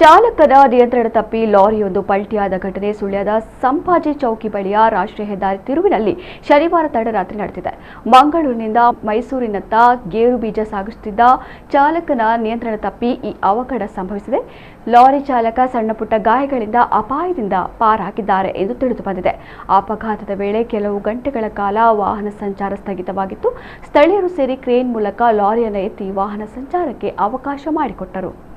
ಚಾಲಕನ ನಿಯಂತ್ರಣ ತಪ್ಪಿ ಲಾರಿಯೊಂದು ಪಲ್ಟಿಯಾದ ಘಟನೆ ಸುಳ್ಯದ ಸಂಪಾಜಿ ಚೌಕಿ ಬಳಿಯ ರಾಷ್ಟ್ರೀಯ ಹೆದ್ದಾರಿ ತಿರುವಿನಲ್ಲಿ ಶನಿವಾರ ತಡರಾತ್ರಿ ನಡೆದಿದೆ. ಮಂಗಳೂರಿನಿಂದ ಮೈಸೂರಿನತ್ತ ಗೇರು ಬೀಜ ಸಾಗಿಸುತ್ತಿದ್ದ ಚಾಲಕನ ನಿಯಂತ್ರಣ ತಪ್ಪಿ ಈ ಅವಘಡ ಸಂಭವಿಸಿದೆ. ಲಾರಿ ಚಾಲಕ ಸಣ್ಣಪುಟ್ಟ ಗಾಯಗಳಿಂದ ಅಪಾಯದಿಂದ ಪಾರಾಗಿದ್ದಾರೆ ಎಂದು ತಿಳಿದು ಬಂದಿದೆ. ಅಪಘಾತದ ವೇಳೆ ಕೆಲವು ಗಂಟೆಗಳ ಕಾಲ ವಾಹನ ಸಂಚಾರ ಸ್ಥಗಿತವಾಗಿತ್ತು. ಸ್ಥಳೀಯರು ಸೇರಿ ಕ್ರೇನ್ ಮೂಲಕ ಲಾರಿಯನ್ನು ಎತ್ತಿ ವಾಹನ ಸಂಚಾರಕ್ಕೆ ಅವಕಾಶ ಮಾಡಿಕೊಟ್ಟರು.